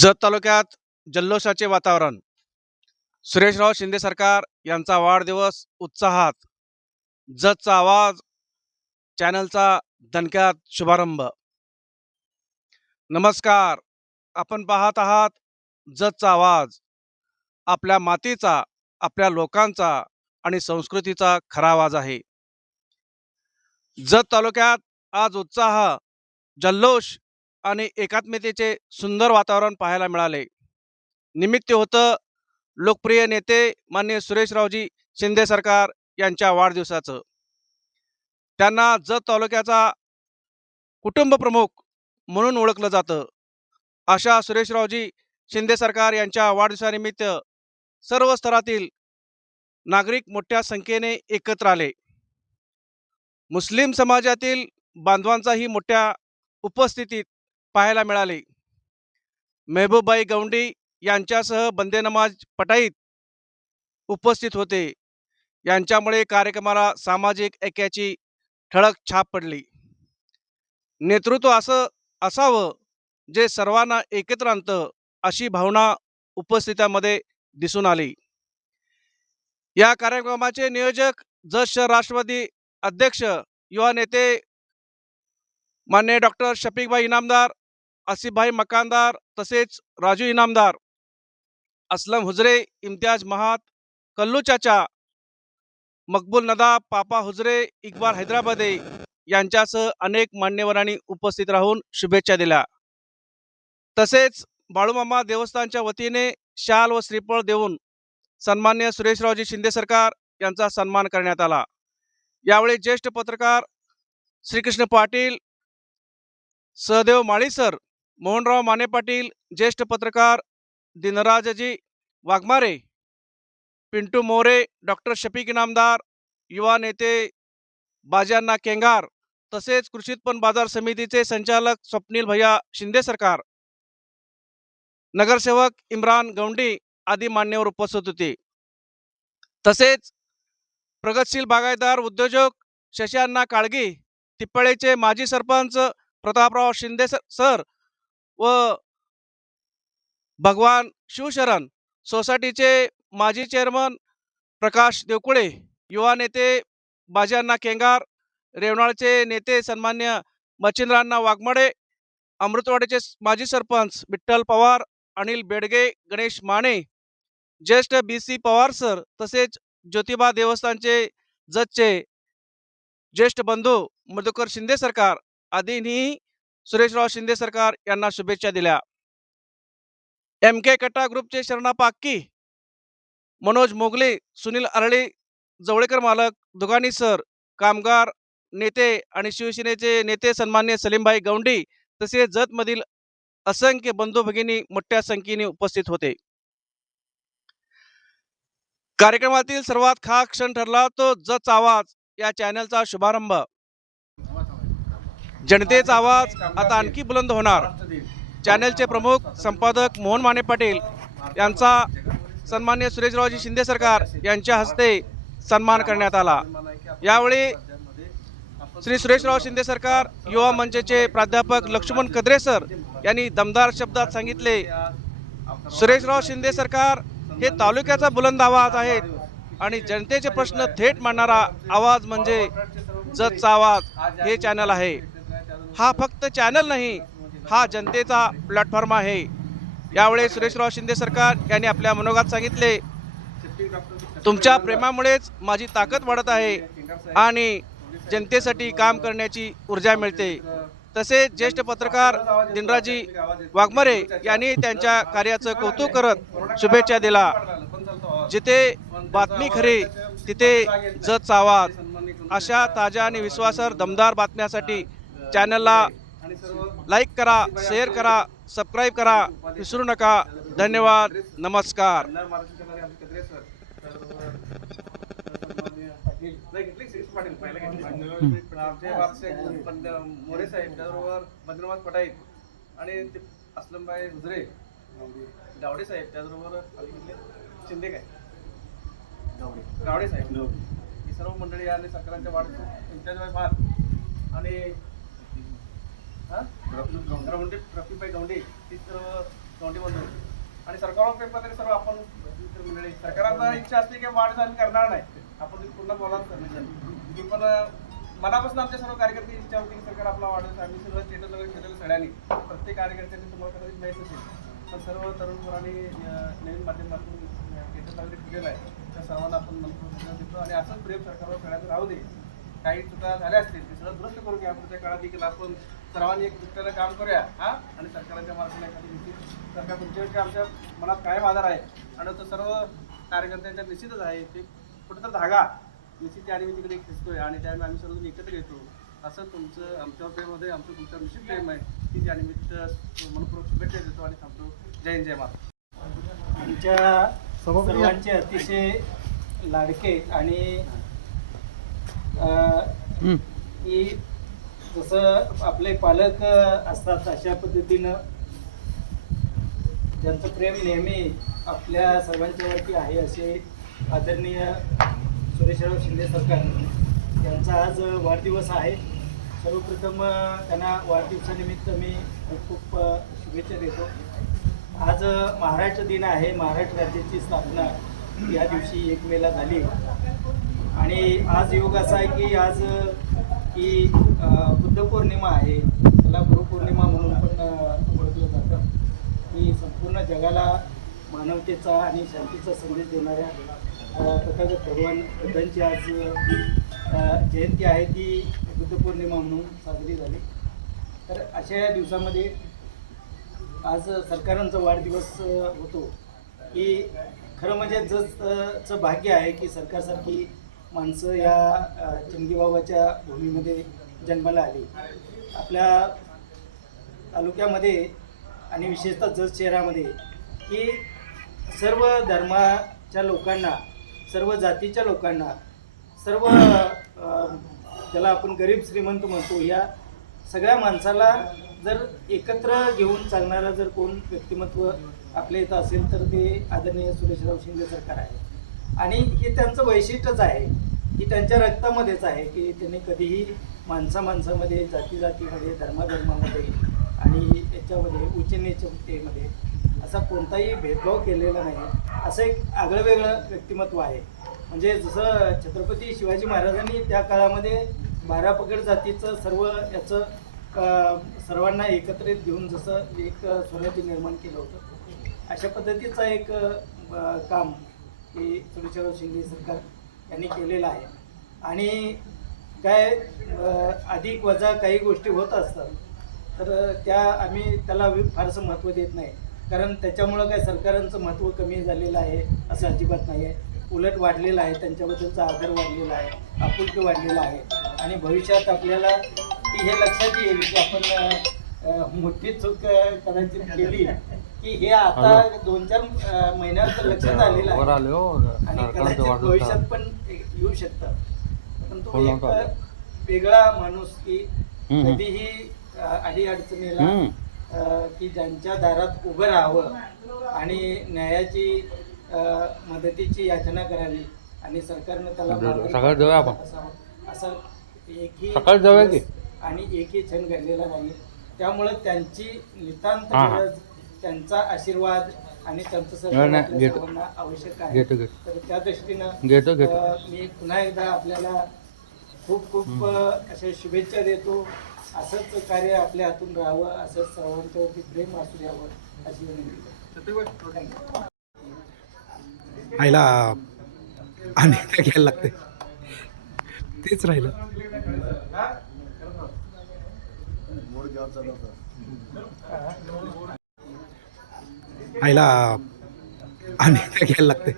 जत तालुक्यात जल्लोषाचे वातावरण. सुरेशराव शिंदे सरकार यांचा वाढदिवस उत्साहात. जतचा आवाज चॅनलचा दणक्यात शुभारंभ. नमस्कार, आपण पाहत आहात जतचा आवाज. आपल्या मातीचा, आपल्या लोकांचा आणि संस्कृतीचा खरा आवाज आहे. जत तालुक्यात आज उत्साह, जल्लोष आणि एकात्मतेचे सुंदर वातावरण पाहायला मिळाले. निमित्त होतं लोकप्रिय नेते माननीय सुरेशरावजी शिंदे सरकार यांच्या वाढदिवसाचं. त्यांना जत तालुक्याचा कुटुंब प्रमुख म्हणून ओळखलं जातं. अशा सुरेशरावजी शिंदे सरकार यांच्या वाढदिवसानिमित्त सर्व स्तरातील नागरिक मोठ्या संख्येने एकत्र आले. मुस्लिम समाजातील बांधवांचाही मोठ्या उपस्थितीत पाहायला मिळाले. मेहबूबाई गौंडी यांच्यासह बंदे नमाज पठाईत उपस्थित होते. यांच्यामुळे कार्यक्रमाला सामाजिक ऐक्याची ठळक छाप पडली. नेतृत्व असं असावं जे सर्वांना एकत्र आणतं, अशी भावना उपस्थितांमध्ये दिसून आली. या कार्यक्रमाचे नियोजक जत शहर राष्ट्रवादी अध्यक्ष युवा नेते माननीय डॉक्टर शफीकभाई इनामदार, आसिफभाई मकानदार, तसेच राजू इनामदार, असलम हुजरे, इम्तियाज महात, कल्लू चाचा, मकबूल नदाब, पापा हुजरे, इकबाल हैदराबादी यांच्यासह अनेक मान्यवरांनी उपस्थित राहून शुभेच्छा दिल्या. तसेच बाळूमामा देवस्थानच्या वतीने शाल व श्रीफळ देऊन सन्माननीय सुरेशरावजी शिंदे सरकार यांचा सन्मान करण्यात आला. यावेळी ज्येष्ठ पत्रकार श्रीकृष्ण पाटील, सहदेव माळीसर, मोहनराव माने पाटील, ज्येष्ठ पत्रकार दिनराजजी वाघमारे, पिंटू मोरे, डॉक्टर शफीक इनामदार, युवा नेते बाजान्ना केंगार, तसेच कृषी उत्पन्न बाजार समितीचे संचालक स्वप्नील भैया शिंदे सरकार, नगरसेवक इम्रान गौंडी आदी मान्यवर उपस्थित होते. तसेच प्रगतशील बागायतदार उद्योजक शशांना काळगी, तिप्पळेचे माजी सरपंच प्रतापराव शिंदे सर व भगवान शिवशरण सोसायटीचे माजी चेअरमन प्रकाश देवकुळे, युवा नेते बाजान्ना केंगार, रेवणाळचे नेते सन्मान्य मच्छिंद्रांना वाघमडे, अमृतवाडीचे माजी सरपंच विठ्ठल पवार, अनिल बेडगे, गणेश माने, ज्येष्ठ BC पवार सर, तसेच ज्योतिबा देवस्थानचे जतचे ज्येष्ठ बंधू मधुकर शिंदे सरकार आदींनी सुरेशराव शिंदे सरकार यांना शुभेच्छा दिल्या. MK कट्टा ग्रुपचे शरणा पाक्की, मनोज मोगले, सुनील अरळी, जवळेकर मालक, दुगानी सर, कामगार नेते आणि शिवसेनेचे नेते सन्मान्य सलीमभाई गौंडी, तसेच जतमधील असंख्य बंधू भगिनी मोठ्या संख्येने उपस्थित होते. कार्यक्रमातील सर्वात खास क्षण ठरला तो जतचा आवाज या चॅनलचा शुभारंभ. जनतेचा आवाज आता आणखी बुलंद होणार. चॅनलचे प्रमुख संपादक मोहन माने पाटील यांचा सन्मान्य सुरेशरावजी शिंदे सरकार यांच्या हस्ते सन्मान करण्यात आला. यावेळी श्री सुरेशराव शिंदे सरकार युवा मंचचे प्राध्यापक लक्ष्मण कद्रे सर यांनी दमदार शब्दात सांगितले, सुरेशराव शिंदे सरकार हे तालुक्याचा बुलंद आवाज आहेत आणि जनतेचे प्रश्न थेट मांडणारा आवाज म्हणजे जतचा आवाज हे चॅनल आहे. हा फक्त चॅनल नाही, हा जनतेचा प्लॅटफॉर्म आहे. यावेळी सुरेशराव शिंदे सरकार यांनी आपल्या मनोगत सांगितले, तुमच्या प्रेमामुळेच माझी ताकद वाढत आहे आणि जनतेसाठी काम करण्याची ऊर्जा मिळते. तसेच ज्येष्ठ पत्रकार दिनराजी वाघमारे यांनी त्यांच्या कार्याचं कौतुक करत शुभेच्छा दिला. जिथे बातमी खरी तिथे जतचा आवाज. अशा ताज्या आणि विश्वासार्ह दमदार बातम्यासाठी चॅनलला लाईक करा, शेअर करा, सबस्क्राईब करा, विसरू नका. धन्यवाद. नमस्कार. मोरे साहेब, त्याचबरोबर बद्रीनाथ पठाईत आणि असलमभाई हुजरे, गावडे साहेब, त्याचबरोबर शिंदे काय गावडे साहेब, ही सर्व मंडळी आणि सरकारांच्या वाढदिवस इम्तियाजभाई महात आणि रफीभाई गौंडे ही सर्व गौंडीमधून. आणि सरकारवर प्रेम करणारे सर्व आपण मित्र मंडळी. सरकारांना इच्छा असते की वाढ झाली करणार नाही, आपण पूर्ण बोलायला करण्यासाठी की पण मनापासून आमच्या सर्व कार्यकर्ते इच्छा होती की सरकार आपला वाढेल. आम्ही सर्व स्टेटस वगैरे केलेलं सगळ्यांनी, प्रत्येक कार्यकर्त्यांनी तुम्हाला कदाचित माहीत नसेल, पण सर्व तरुण मुलांनी नवीन माध्यमातून स्टेटस वगैरे केलेलं आहे. त्या सर्वांना आपण मनपूर्वक देतो आणि असंच प्रेम सरकारवर सगळ्यांचं राहू दे. काही चुका झाल्या असतील ते सगळं दुरुस्त करू घ्या. पुढच्या काळात देखील आपण सर्वांनी एक दुसऱ्याला काम करूया आणि सरकारच्या मार्गाने एखादी निश्चित सरकार तुमच्यावरती आमच्या मनात कायम आधार आहे आणि तो सर्व कार्यकर्त्यांच्या निश्चितच आहे. ते कुठं तर धागा निश्चित आणि मी तिकडे खेचतोय आणि त्यामुळे आम्ही सर्वजण एकत्र येतो. असं तुमचं आमच्यावर प्रेम होते, आमचं तुमच्यावर निश्चित प्रेम आहे. ती त्यानिमित्त मनपूर्वक शुभेच्छा देतो आणि थांबतो. जय हिंद, जय महाराष्ट्र. आमच्या सर्वांचे अतिशय लाडके आणि की जसं आपले पालक असतात अशा पद्धतीनं ज्यांचं प्रेम नेहमी आपल्या सर्वांच्यावरती आहे असे आदरणीय सुरेशराव शिंदे सरकार यांचा आज वाढदिवस आहे. सर्वप्रथम त्यांना वाढदिवसानिमित्त मी खूप खूप शुभेच्छा देतो. आज महाराष्ट्र दिन आहे. महाराष्ट्र राज्याची स्थापना या दिवशी 1 मेला झाली आणि आज योग असा आहे की आज ही बुद्ध पौर्णिमा आहे. त्याला गुरुपौर्णिमा म्हणून पण ओळखलं जातं. ही संपूर्ण जगाला मानवतेचा आणि शांतीचा संदेश देणाऱ्या तथागत भगवान बुद्धांची आज जयंती आहे. ती बुद्ध पौर्णिमा म्हणून साजरी झाली. तर अशा या दिवसामध्ये आज सरकारांचा वाढदिवस होतो की खरं म्हणजे जसं भाग्य आहे की सरकारसारखी माणसं या चिंगीबाबाच्या भूमीमध्ये जन्माला आली. आपल्या तालुक्यामध्ये आणि विशेषतः जत शहरामध्ये की सर्व धर्माच्या लोकांना, सर्व जातीच्या लोकांना, सर्व ज्याला आपण गरीब श्रीमंत म्हणतो या सगळ्या माणसाला जर एकत्र घेऊन चालणारा जर कोण व्यक्तिमत्व आपल्या इथं असेल तर ते आदरणीय सुरेशराव शिंदे सरकार आहे. आणि हे त्यांचं वैशिष्ट्यच आहे की त्यांच्या रक्तामध्येच आहे की त्यांनी कधीही माणसामध्ये, जातीमध्ये, धर्मामध्ये आणि याच्यामध्ये उच्च नीचतेमध्ये असा कोणताही भेदभाव केलेला नाही. असं एक आगळं वेगळं व्यक्तिमत्व आहे. म्हणजे जसं छत्रपती शिवाजी महाराजांनी त्या काळामध्ये 12 पगड जातीचं सर्व याचं सर्वांना एकत्रित घेऊन जसं एक स्वराज्य निर्माण केलं होतं अशा पद्धतीचं एक काम की सुरेशराव शिंदे सरकार यांनी केलेलं आहे. आणि काय अधिक वजा काही गोष्टी होत असतात तर त्या आम्ही त्याला फारसं महत्त्व देत नाही, कारण त्याच्यामुळं काय सरकारांचं महत्त्व कमी झालेलं आहे असं अजिबात नाही आहे. उलट वाढलेलं आहे. त्यांच्याबद्दलचा आदर वाढलेला आहे, आपुलकी वाढलेला आहे. आणि भविष्यात आपल्याला की हे लक्षात येईल की आपण मोठी चूक कदाचित केली की हे आता 2-4 महिन्यात लक्षात आलेलं आहे आणि कदाचित भविष्यात पण येऊ शकतं. पण तो एक वेगळा माणूस की कधीही अडीअडचणीला की ज्यांच्या दारात उभं राहावं आणि न्यायाची मदतीची याचना करावी आणि सरकारनं त्याला असं एकही आणि एकही क्षण घडलेला नाही. त्यामुळं त्यांची नितांत गरज, त्यांचा आशीर्वाद आणि त्यांचं सर्वांना आवश्यक आहे. तर त्या दृष्टीनं मी पुन्हा एकदा आपल्याला खूप खूप अशा शुभेच्छा देतो. असंच कार्य आपल्या हातून राहावं, असंच सर्वांच्यावरती प्रेम असू द्यावं अशी विनंती. आईला आणि काय घ्यायला लागते तेच राहिलं. आईला आणि काय घ्यायला लागते.